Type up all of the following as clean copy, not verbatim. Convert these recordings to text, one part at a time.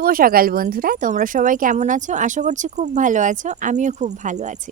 শুভ সকাল বন্ধুরা, তোমরা সবাই কেমন আছো? আশা করছি খুব ভালো আছো। আমিও খুব ভালো আছি।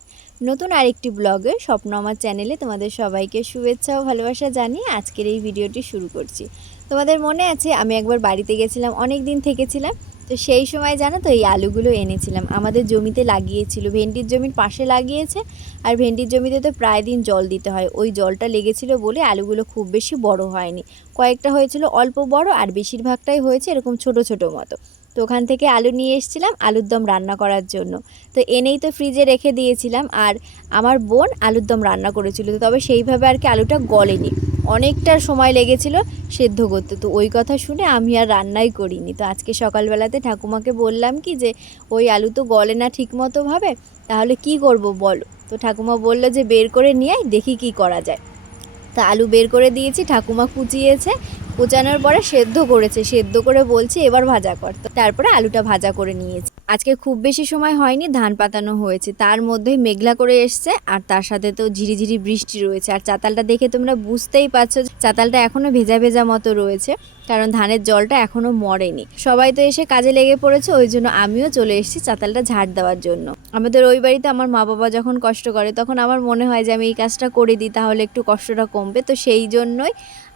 নতুন আরেকটি ব্লগে স্বপ্ন আমার চ্যানেলে তোমাদের সবাইকে শুভেচ্ছা ও ভালোবাসা জানিয়ে আজকের এই ভিডিওটি শুরু করছি। তোমাদের মনে আছে আমি একবার বাড়িতে গেছিলাম, অনেক দিন থেকেছিলাম। তো সেই সময় জানো তো এই আলুগুলো এনেছিলাম, আমাদের জমিতে লাগিয়েছিল, ভেন্ডির জমির পাশে লাগিয়েছে। আর ভেন্ডির জমিতে তো প্রায় দিন জল দিতে হয়, ওই জলটা লেগেছিল বলে আলুগুলো খুব বেশি বড় হয়নি। কয়েকটা হয়েছিল অল্প বড়, আর বেশিরভাগটাই হয়েছে এরকম ছোট ছোট মতো। তো ওখান থেকে আলু নিয়ে এসেছিলাম আলুর দম রান্না করার জন্য। তো এনেই তো ফ্রিজে রেখে দিয়েছিলাম, আর আমার বোন আলুর দম রান্না করেছিল, তবে সেইভাবে আর কি আলুটা গলেনি, অনেকটা সময় লেগেছিল সেদ্ধ করতে। তো ওই কথা শুনে আমি আর রান্নাই করিনি। তো আজকে সকালবেলাতে ঠাকুমাকে বললাম কি যে ওই আলু তো গলে না ঠিক মতোভাবে, তাহলে কি করব বলো। তো ঠাকুমা বললো যে বের করে নিয়ে আয়, দেখি কি করা যায়। তা আলু বের করে দিয়েছি, ঠাকুমা কুচিয়েছে, কুচানোর পরে সেদ্ধ করেছে, সেদ্ধ করে বলছে এবার ভাজা কর। তো তারপরে আলুটা ভাজা করে নিয়েছি। আজকে খুব বেশি সময় হয়নি, ধান পাতানো হয়েছে, তার মধ্যেই মেঘলা করে এসছে, আর তার সাথে তো ঝিরিঝিরি বৃষ্টি রয়েছে। আর চাতালটা দেখে তোমরা বুঝতেই পারছো চাতালটা এখনো ভেজা ভেজা মতো রয়েছে, কারণ ধানের জলটা এখনো মরেনি। সবাই তো এসে কাজে লেগে পড়েছে, ওই জন্য আমিও চলে এসেছি চাতালটা ঝাড় দেওয়ার জন্য। আমাদের ওই বাড়িতে আমার মা বাবা যখন কষ্ট করে তখন আমার মনে হয় যে আমি এই কাজটা করে দিই, তাহলে একটু কষ্টটা কমবে। তো সেই জন্যই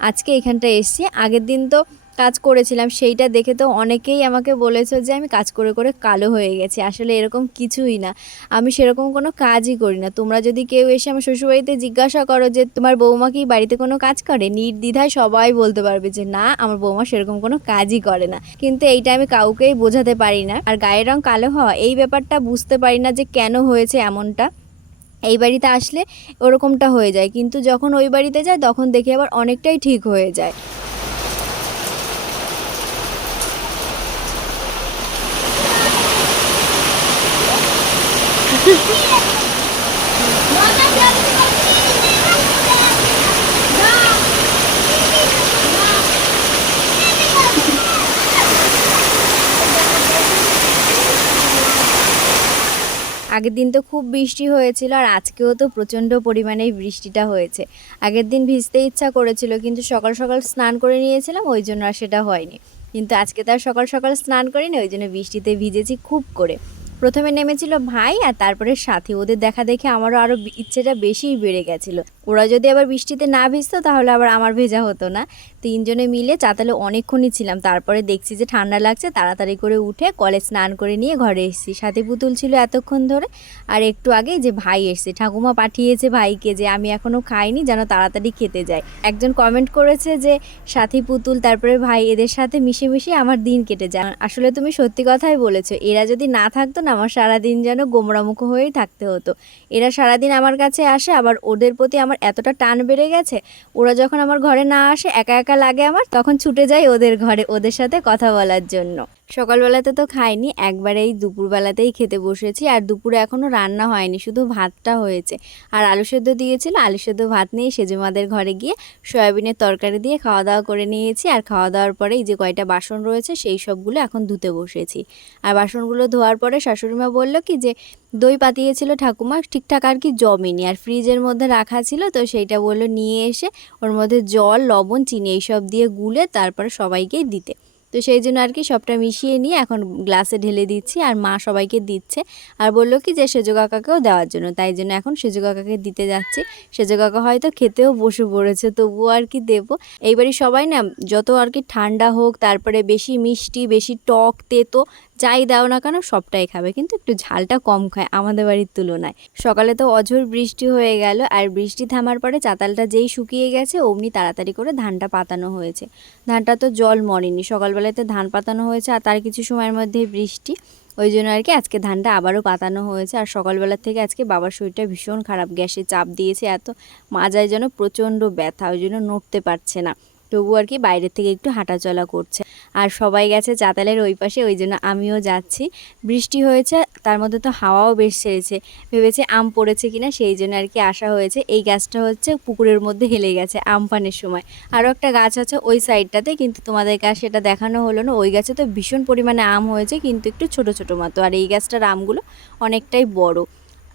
আজকে এখানটা এসেছি। আগের দিন তো কাজ করেছিলাম, সেইটা দেখে তো অনেকেই আমাকে বলেছে যে আমি কাজ করে করে কালো হয়ে গেছি। আসলে এরকম কিছুই না, আমি সেরকম কোনো কাজই করি না। তোমরা যদি কেউ এসে আমার শ্বশুরবাড়িতে জিজ্ঞাসা করো যে তোমার বৌমা কি বাড়িতে কোনো কাজ করে, নির্দ্বিধায় সবাই বলতে পারবে যে না, আমার বৌমা সেরকম কোনো কাজই করে না। কিন্তু এইটা আমি কাউকেই বোঝাতে পারি না। আর গায়ের রং কালো হওয়া এই ব্যাপারটা বুঝতে পারি না যে কেন হয়েছে এমনটা। এই বাড়িতে আসলে ওরকমটা হয়ে যায়, কিন্তু যখন ওই বাড়িতে যায় তখন দেখি আবার অনেকটাই ঠিক হয়ে যায়। আগের দিন তো খুব বৃষ্টি হয়েছিল, আর আজকেও তো প্রচণ্ড পরিমাণেই বৃষ্টিটা হয়েছে। আগের দিন ভিজতে ইচ্ছা করেছিল, কিন্তু সকাল সকাল স্নান করে নিয়েছিলাম, ওই জন্য আর সেটা হয়নি। কিন্তু আজকে তো আর সকাল সকাল স্নান করিনি, ওই জন্য বৃষ্টিতে ভিজেছি খুব করে। প্রথমে নেমেছিল ভাই, আর তারপরে সাথী, ওদের দেখা দেখে আমারও আরও ইচ্ছেটা বেশিই বেড়ে গেছিলো। ওরা যদি আবার বৃষ্টিতে না ভিজতো তাহলে আবার আমার ভেজা হতো না। তিনজনে মিলে চাতালে অনেকক্ষণই ছিলাম, তারপরে দেখছি যে ঠান্ডা লাগছে, তাড়াতাড়ি করে উঠে কলে স্নান করে নিয়ে ঘরে এসেছি। সাথে পুতুল ছিল এতক্ষণ ধরে। আর একটু আগেই যে ভাই এসছে, ঠাকুমা পাঠিয়েছে ভাইকে যে আমি এখনও খাইনি, যেন তাড়াতাড়ি খেতে যায়। একজন কমেন্ট করেছে যে সাথী পুতুল তারপরে ভাই এদের সাথে মিশে মিশে আমার দিন কেটে যায়। আসলে তুমি সত্যি কথাই বলেছো, এরা যদি না থাকতো না আমার সারাদিন যেন গোমরামুখ হয়েই থাকতে হতো। এরা সারাদিন আমার কাছে আসে, আবার ওদের প্রতি আমার এতটা টান বেড়ে গেছে, ওরা যখন আমার ঘরে না আসে একা একা লাগে আমার, তখন ছুটে যাই ওদের ঘরে ওদের সাথে কথা বলার জন্য। সকালবেলাতে তো খাইনি, একবারে এই দুপুরবেলাতেই খেতে বসেছি। আর দুপুরে এখনও রান্না হয়নি, শুধু ভাতটা হয়েছে। আর আলু সেদ্ধ দিয়েছিল, আলু সেদ্ধ ভাত নিয়ে সেজেমাদের ঘরে গিয়ে সয়াবিনের তরকারি দিয়ে খাওয়া দাওয়া করে নিয়েছি। আর খাওয়া দাওয়ার পরে এই যে কয়টা বাসন রয়েছে সেই সবগুলো এখন ধুতে বসেছি। আর বাসনগুলো ধোয়ার পরে শাশুড়িমা বলল কি যে দই পাতিয়েছিল ঠাকুমা, ঠিকঠাক আর কি জমেনি, আর ফ্রিজের মধ্যে রাখা ছিল, তো সেইটা বললো নিয়ে এসে ওর মধ্যে জল লবণ চিনি এইসব দিয়ে গুলে তারপরে সবাইকেই দিতে। তো সেই জন্য আর কি সবটা মিশিয়ে নিয়ে এখন গ্লাসে ঢেলে দিচ্ছি, আর মা সবাইকে দিচ্ছে। আর বললো কি যে সেজো কাকাকেও দেওয়ার জন্য, তাই জন্য এখন সেজো কাকাকে দিতে যাচ্ছি। সেজো কাকা হয়তো খেতেও বসে পড়েছে, তবুও আর কি দেবো। এইবারই সবাই না যত আর কি ঠান্ডা হোক, তারপরে বেশি মিষ্টি বেশি টক তেতো যাই দাও না কেন সবটাই খাবে, কিন্তু একটু ঝালটা কম খায় আমাদের বাড়ির তুলনায়। সকালে তো অঝোর বৃষ্টি হয়ে গেল, আর বৃষ্টি থামার পরে চাতালটা যেই শুকিয়ে গেছে অমনি তাড়াতাড়ি করে ধানটা পাতানো হয়েছে। ধানটা তো জল মরেনি, সকালবেলাতে ধান পাতানো হয়েছে, আর তার কিছু সময়ের মধ্যেই বৃষ্টি, ওই জন্য আর কি আজকে ধানটা আবারও পাতানো হয়েছে। আর সকালবেলা থেকে আজকে বাবার শরীরটা ভীষণ খারাপ, গ্যাসে চাপ দিয়েছে এত, মাজায় যেন প্রচণ্ড ব্যথা, ওই জন্য নড়তে পারছে না, তবু আর কি বাইরের থেকে একটু হাঁটাচলা করছে। আর সবাই গেছে চাতালের ওই পাশে, ওই জন্য আমিও যাচ্ছি। বৃষ্টি হয়েছে, তার মধ্যে তো হাওয়াও বেশ ছেড়েছে, ভেবেছে আম পড়েছে কিনা, সেই জন্য আর কি আসা হয়েছে। এই গাছটা হচ্ছে পুকুরের মধ্যে হেলে গেছে আমপানের সময়। আরও একটা গাছ আছে ওই সাইডটাতে, কিন্তু তোমাদের কাছে সেটা দেখানো হলো না। ওই গাছে তো ভীষণ পরিমাণে আম হয়েছে, কিন্তু একটু ছোট ছোট মতো, আর এই গাছটার আমগুলো অনেকটাই বড়।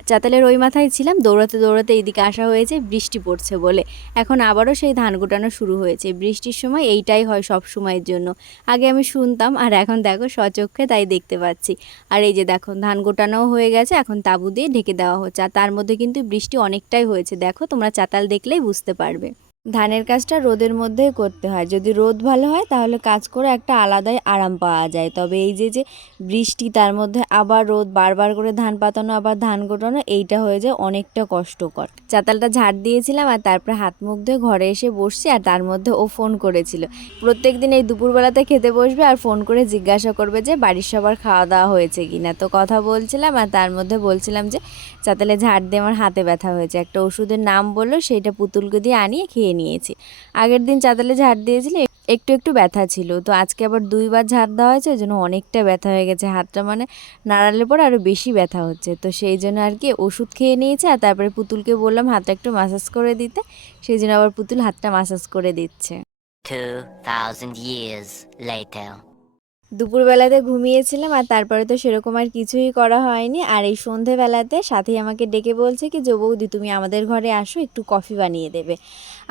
চাতালের ওই মাথায় ছিলাম, দৌড়াতে দৌড়াতে এইদিকে আসা হয়েছে বৃষ্টি পড়ছে বলে। এখন আবারও সেই ধান গোটানো শুরু হয়েছে। বৃষ্টির সময় এইটাই হয় সব সময়ের জন্য। আগে আমি শুনতাম, আর এখন দেখো স্বচক্ষে তাই দেখতে পাচ্ছি। আর এই যে দেখো ধান গোটানোও হয়ে গেছে, এখন তাঁবু দিয়ে ঢেকে দেওয়া হচ্ছে। আর তার মধ্যে কিন্তু বৃষ্টি অনেকটাই হয়েছে, দেখো তোমরা চাতাল দেখলেই বুঝতে পারবে। ধানের কাজটা রোদের মধ্যেই করতে হয়, যদি রোদ ভালো হয় তাহলে কাজ করে একটা আলাদাই আরাম পাওয়া যায়। তবে এই যে বৃষ্টি, তার মধ্যে আবার রোদ, বারবার করে ধান পাতানো আবার ধান গোটানো, এইটা হয়ে যায় অনেকটা কষ্টকর। চাতালটা ঝাড় দিয়েছিলাম আর তারপরে হাত মুখ ধুয়ে ঘরে এসে বসছি। আর তার মধ্যে ও ফোন করেছিল। প্রত্যেক দিন এই দুপুরবেলাতে খেতে বসবে আর ফোন করে জিজ্ঞাসা করবে যে বাড়ির সবার খাওয়া দাওয়া হয়েছে কিনা। তো কথা বলছিলাম আর তার মধ্যে বলছিলাম যে চাতালে ঝাড় দিয়ে আমার হাতে ব্যথা হয়েছে, একটা ওষুধের নাম বললো, সেইটা পুতুলকে দিয়ে আনিয়ে খেয়ে নিয়েছি। আগের দিন চাতালে ঝাড় দিয়েছিলে, একটু একটু ব্যথা ছিল, তো আজকে আবার 2বার ঝাড় দেওয়া হয়েছে, ওই জন্য অনেকটা ব্যথা হয়ে গেছে হাতটা, মানে নাড়ালে পরে আরও বেশি ব্যথা হচ্ছে। তো সেই জন্য আর কি ওষুধ খেয়ে নিয়েছে। আর তারপরে পুতুলকে বললাম হাতটা একটু মাসাজ করে দিতে, সেই জন্য আবার পুতুল হাতটা মাসাজ করে দিচ্ছে। 2000 years later. দুপুরবেলাতে ঘুমিয়েছিলাম আর তারপরে তো সেরকম আর কিছুই করা হয়নি। আর এই সন্ধেবেলাতে সাথী আমাকে ডেকে বলছে কি, যে বৌদি তুমি আমাদের ঘরে আসো, একটু কফি বানিয়ে দেবে।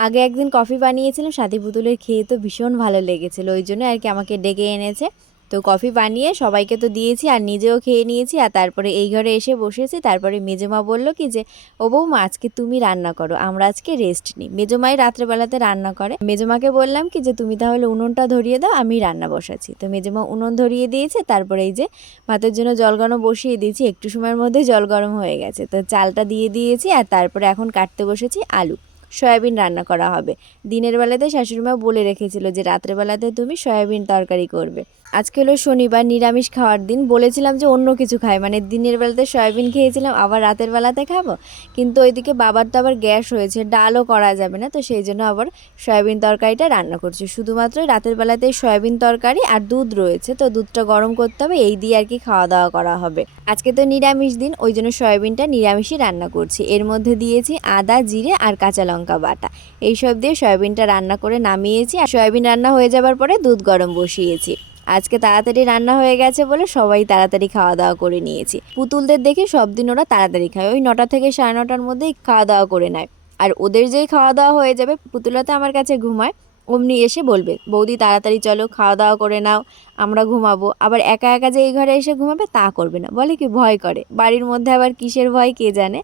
আগে একদিন কফি বানিয়েছিলাম, সাথী পুতুলের খেয়ে তো ভীষণ ভালো লেগেছিলো, ওই জন্য আর কি আমাকে ডেকে এনেছে। তো কফি বানিয়ে সবাইকে তো দিয়েছি আর নিজেও খেয়ে নিয়েছি। আর তারপরে এই ঘরে এসে বসেছি। তারপরে মেজমা বলল কি যে, ও বৌমা আজকে তুমি রান্না করো, আমরা আজকে রেস্ট নিই। মেজমাই রাত্রেবেলাতে রান্না করে। মেজমাকে বললাম কি যে তুমি তাহলে উনুনটা ধরিয়ে দাও, আমি রান্না বসাচ্ছি। তো মেজমা উনুন ধরিয়ে দিয়েছে। তারপরে এই যে ভাতের জন্য জল গরম বসিয়ে দিয়েছি, একটু সময়ের মধ্যে জল গরম হয়ে গেছে। তো চালটা দিয়ে দিয়েছি আর তারপরে এখন কাটতে বসেছি আলু। সয়াবিন রান্না করা হবে। দিনের বেলাতে শাশুড়িমা বলে রেখেছিল যে রাত্রেবেলাতে তুমি সয়াবিন তরকারি করবে। আজকে হলো শনিবার, নিরামিষ খাওয়ার দিন। বলেছিলাম যে অন্য কিছু খাই, মানে দিনের বেলাতে সয়াবিন খেয়েছিলাম, আবার রাতের বেলাতে খাবো, কিন্তু ওইদিকে বাবার তো আবার গ্যাস হয়েছে, ডালও করা যাবে না। তো সেই জন্য আবার সয়াবিন তরকারিটা রান্না করছি। শুধুমাত্র রাতের বেলাতে সয়াবিন তরকারি আর দুধ রয়েছে, তো দুধটা গরম করতে হবে, এই দিয়ে আর কি খাওয়া দাওয়া করা হবে। আজকে তো নিরামিষ দিন, ওই জন্য সয়াবিনটা নিরামিষই রান্না করছি। এর মধ্যে দিয়েছি আদা, জিরে আর কাঁচা লঙ্কা বাটা, এইসব দিয়ে সয়াবিনটা রান্না করে নামিয়েছি। আর সয়াবিন রান্না হয়ে যাবার পরে দুধ গরম বসিয়েছি। আজকে তাড়াতাড়ি রান্না হয়ে গেছে বলে সবাই তাড়াতাড়ি খাওয়া দাওয়া করে নিয়েছি। পুতুলদের দেখে সব দিন ওরা তাড়াতাড়ি খায়, ওই 9টা থেকে 9:30টার মধ্যেই খাওয়া দাওয়া করে নেয়। আর ওদের যেই খাওয়া দাওয়া হয়ে যাবে, পুতুলাতে আমার কাছে ঘুমায়, অমনি এসে বলবে বৌদি তাড়াতাড়ি চলো খাওয়া দাওয়া করে নাও, আমরা ঘুমাবো। আবার একা একা যে এই ঘরে এসে ঘুমাবে তা করবে না, বলে কি ভয় করে। বাড়ির মধ্যে আবার কিসের ভয় কে জানে।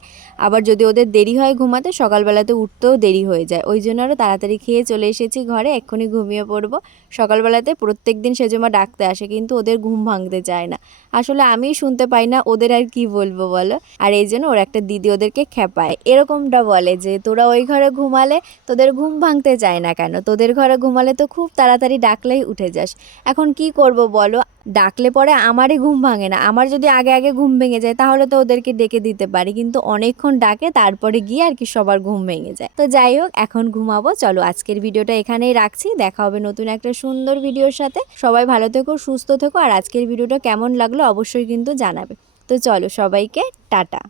আবার যদি ওদের দেরি হয় ঘুমাতে, সকালবেলাতে উঠতেও দেরি হয়ে যায়, ওই জন্য আরও তাড়াতাড়ি খেয়ে চলে এসেছি ঘরে, এক্ষুনি ঘুমিয়ে পড়বো। সকালবেলাতে প্রত্যেক দিন সেজমা ডাকতে আসে, কিন্তু ওদের ঘুম ভাঙতে চায় না। আসলে আমি শুনতে পাই না, ওদের আর কি বলবো বলো। আর এই জন্য ওর একটা দিদি ওদেরকে খেপায়, এরকমটা বলে যে তোরা ওই ঘরে ঘুমালে তোদের ঘুম ভাঙতে চায় না কেন, তোদের ঘরে ঘুমালে তো খুব তাড়াতাড়ি ডাকলেই উঠে যাস। এখন কি করব বলো, ডাকলে পরে আমারই ঘুম ভাঙে না। আমার যদি আগে আগে ঘুম ভেঙে যায় তাহলে তো ওদেরকে ডেকে দিতে পারি, কিন্তু অনেকক্ষণ ডাকে তারপরে গিয়ে আর কি সবার ঘুম ভেঙে যায়। তো যাই হোক, এখন ঘুমাবো। চলো আজকের ভিডিওটা এখানেই রাখছি, দেখা হবে নতুন একটা সুন্দর ভিডিওর সাথে। সবাই ভালো থেকো, সুস্থ থেকো। আর আজকের ভিডিওটা কেমন লাগলো অবশ্যই কিন্তু জানাবে। তো চলো সবাইকে টাটা।